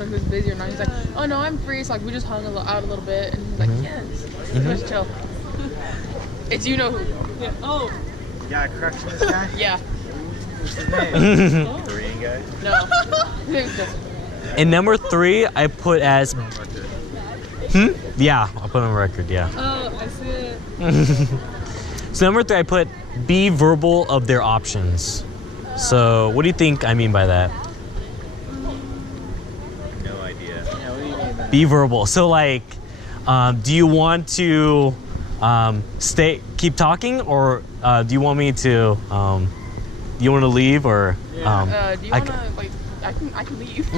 He was busy or not. He's like, oh no, I'm free. So like we just hung out a little bit, and he's like, yes, just chill. It's you know who. Yeah. Oh. You got a crush on this guy? Yeah. What's his name? Korean guy? No. His name's Justin. And number 3, I put as. Yeah, I'll put on record. Yeah. Oh, I see it. So number 3, I put be verbal of their options. So what do you think I mean by that? No idea. Yeah, what do you mean by that? Be verbal. So like, do you want to keep talking, or do you want me to, do you want to leave, or? Do you want to like? I can leave.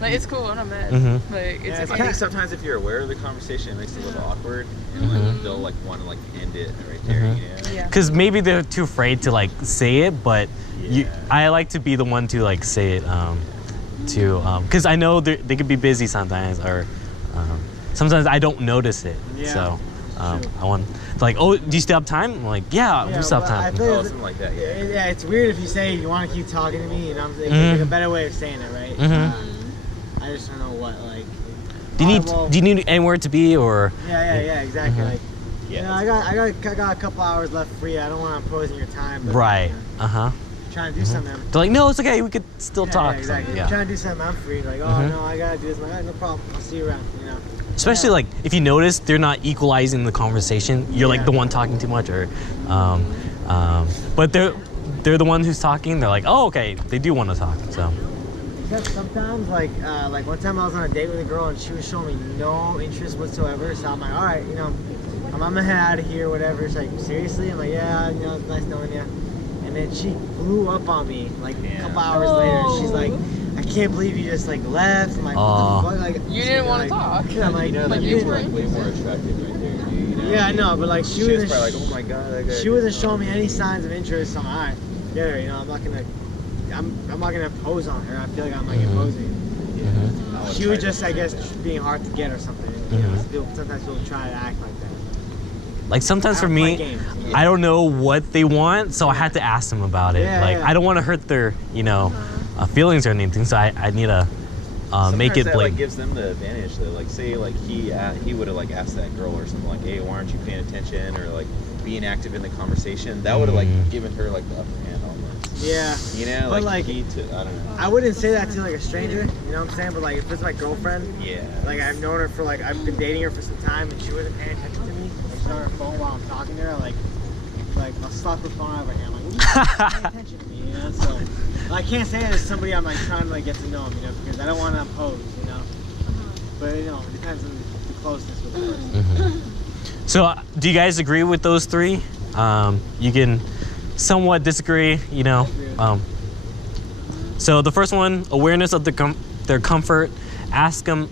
Like it's cool. I'm not mad. Like it's I think sometimes if you're aware of the conversation, it makes it a little awkward, and like they'll like want to like end it right there. You know? Yeah. Because maybe they're too afraid to like say it, but I like to be the one to like say it because I know they could be busy sometimes, or sometimes I don't notice it. Yeah. So I want like, oh, do you still have time? I'm like, yeah, we still have time. Oh, something like that. Yeah. Yeah, it's weird if you say you want to keep talking to me, you know. It's like a better way of saying it, right? I just don't know what like. Do you need anywhere to be, or? Yeah, exactly. Like, Yeah. you know, I got a couple hours left free. I don't want to impose on your time. But, Right. Trying to do something. They're like, no, it's okay. We could still talk. Yeah, exactly. Yeah. Trying to do something. I'm free. Like, oh no, I gotta do this. I'm like, all right, no problem. I'll see you around. You know. Especially like if you notice they're not equalizing the conversation, you're like the one talking too much, or, but they're the one who's talking. They're like, oh, okay, they do want to talk. So. Except sometimes, like one time I was on a date with a girl and she was showing me no interest whatsoever. So I'm like, all right, you know, I'm gonna head out of here, whatever. She's like, seriously? I'm like, yeah, you know, it's nice knowing you. And then she blew up on me like a couple hours later. She's like, I can't believe you just like left. I'm like, what the fuck? Like, you didn't want to talk. Yeah, I'm like, You know, like, that makes her like way more attractive right there. You know? Yeah, I know, but like she was wasn't. probably like, oh my god, that guy. She wasn't showing me any signs of interest. So I'm all right, get her. You know, I'm not gonna impose on her. I feel like I'm like imposing. She was just, I guess, being hard to get or something. You know, sometimes people try to act like that. Like sometimes for me, I don't know what they want, so I had to ask them about it. I don't want to hurt their, feelings or anything, so I need to make it that, blatant. like, gives them the advantage though. Like say like he would have like asked that girl or something like, hey, why aren't you paying attention, or like being active in the conversation. That would have like given her like the upper hand almost. Yeah. You know, but like he to, I don't know. I wouldn't say that to like a stranger, you know what I'm saying? But like if it's my girlfriend, like I've known her for like, I've been dating her for some time and she wasn't paying attention to me. Like she's on her phone while I'm talking to her, like I'll slap her phone out of her hand, like, what are you paying attention to me, you know? So I can't say that as somebody I'm like trying to like get to know him, you know, because I don't want to impose, you know. But you know, it depends on the closeness with the person. So do you guys agree with those three? You can somewhat disagree, you know. So the first one, awareness of their comfort, ask them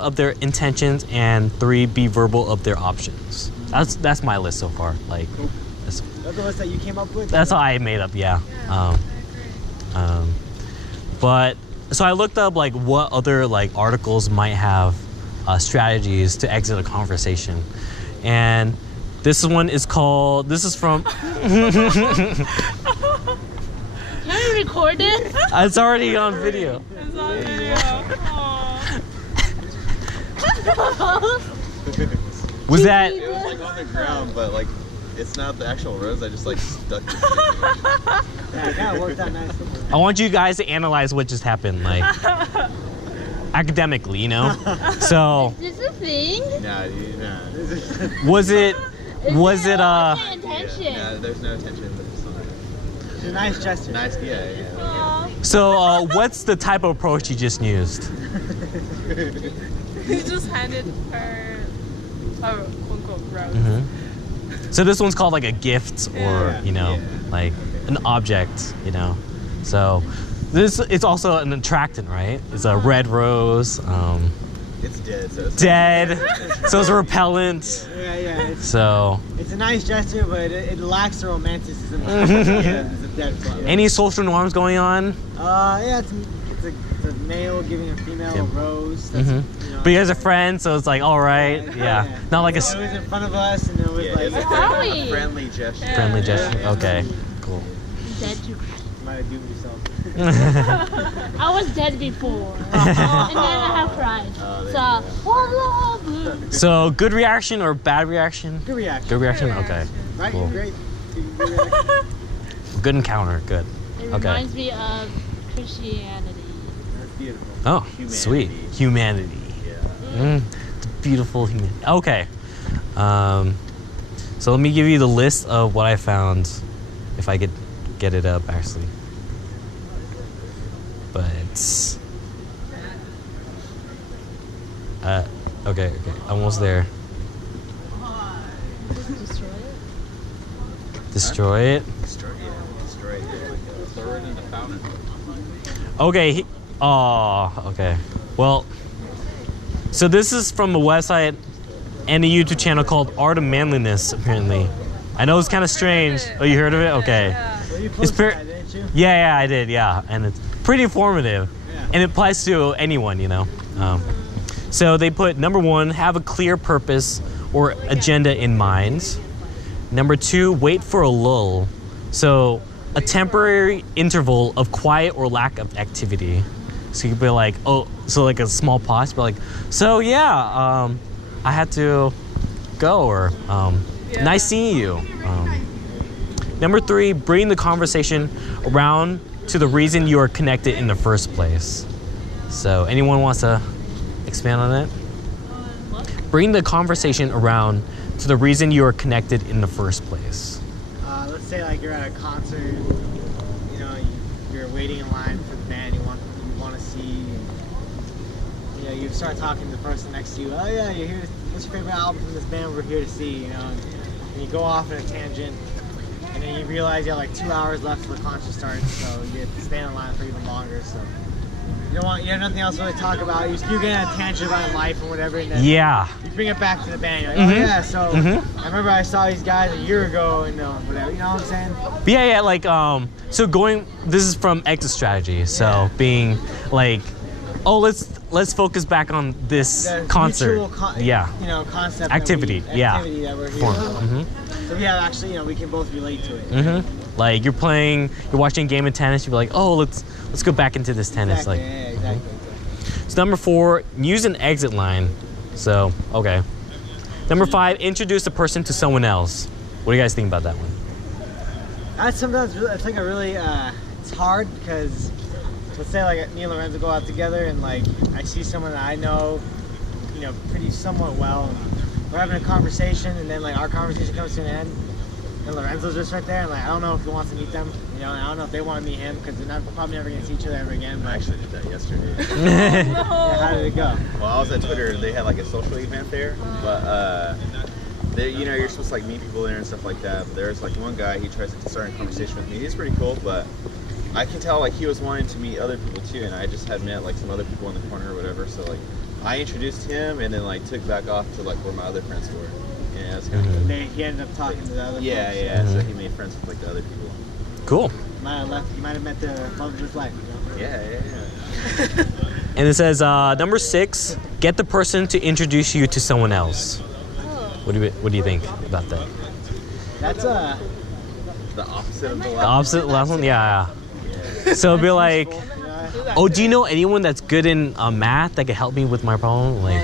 of their intentions, and 3, be verbal of their options. That's my list so far. Like, That's the list that you came up with? That's all I made up, yeah. But so I looked up like what other like articles might have strategies to exit a conversation, and this one is called. This is from. Can I record it? It's already on video. It's on video. Was that? It was like on the ground, but like it's not the actual rose. I just like stuck it. Yeah, it worked out nicely. I want you guys to analyze what just happened, like academically, you know. So. Is this a thing? Nah, dude, nah. Was it? Intention. Nah, there's no attention. It's a nice gesture. Nice, yeah. So, what's the type of approach you just used? He just handed her a quote-unquote rose. So this one's called like a gift, or like an object, you know. So it's also an attractant, right? It's a red rose. It's dead, so it's dead. So it's a repellent. Yeah. So it's a nice gesture, but it lacks the romanticism. It's a dead flower. Any social norms going on? Yeah, it's a male giving a female a rose. That's, But you guys are friends, so it's like, all right, yeah. Not like it was in front of us, and it was like a friendly gesture. Friendly gesture. Okay, cool. might have doomed yourself. I was dead before. And then I have cried. Oh, there you So, So good reaction or bad reaction? Good reaction. Good reaction. Okay. Right? Cool. Great. Good reaction. Good encounter. Good. it Okay. reminds me of Christianity. That's beautiful. Oh, Humanity. sweet. Humanity. Yeah. It's beautiful humanity. Okay. So let me give you the list of what I found, if I could get it up actually. But okay, almost there. Destroy it. Destroy it. Destroy it. Throw it in the fountain. Okay. Okay. Well, so this is from a website and a YouTube channel called Art of Manliness, apparently. I know it's kind of strange. Oh, you heard of it? Okay. Well, you It's posted per- that, didn't you? Yeah, I did, yeah. And it's pretty informative. Yeah. And it applies to anyone, you know. So they put number 1, have a clear purpose or agenda in mind. Number 2, wait for a lull. So a temporary interval of quiet or lack of activity. So you could be like, oh, so like a small pause, but like, so yeah, I had to go, or nice seeing you. Number 3, bring the conversation around to the reason you are connected in the first place. So anyone wants to expand on it? Bring the conversation around to the reason you are connected in the first place. Let's say like you're at a concert, you know, you're waiting in line for the band you want to see. You know, you start talking to the person next to you. Oh yeah, you're here. What's your favorite album from this band we're here to see? You know, and you go off in a tangent, and then you realize you have like 2 hours left till the concert starts, so you get to stand in line for even longer. So you have nothing else to really talk about. You get on a tangent about life or whatever, and then Yeah. you bring it back to the band. You're like, oh yeah, so I remember I saw these guys a year ago, and whatever. You know what I'm saying? Yeah, like so this is from exit strategy. So being like, oh, let's focus back on this The concert. mutual concept Activity, yeah. activity that we're here. Form. So yeah, actually, we can both relate to it. Like you're watching a game of tennis, you'd be like, oh, let's go back into this tennis. Exactly. Like, Yeah, exactly. so number 4, use an exit line. So okay. Number 5, introduce a person to someone else. What do you guys think about that one? That's sometimes it's like a really it's hard because let's say like me and Lorenzo go out together and like I see someone that I know, pretty somewhat well, and we're having a conversation, and then like our conversation comes to an end, and Lorenzo's just right there, and like I don't know if he wants to meet them, and I don't know if they want to meet him because they're probably never gonna see each other ever again. But I actually did that yesterday. yeah, how did it go? Well, I was at Twitter and they had like a social event there, but you're supposed to like meet people there and stuff like that. But there's like one guy, he tries to start a conversation with me. He's pretty cool, but I can tell like he was wanting to meet other people too, and I just had met like some other people in the corner or whatever. So like I introduced him and then like took back off to like where my other friends were. Yeah, that's kind of And cool. he ended up talking to the other. Yeah, folks. yeah. So he made friends with like the other people. Cool. You might have met the love of his life. Yeah. And it says number 6, get the person to introduce you to someone else. What do you think about that? That's The opposite of the The last. opposite last one? Yeah. So it'd be like, oh, do you know anyone that's good in math that could help me with my problem? Like,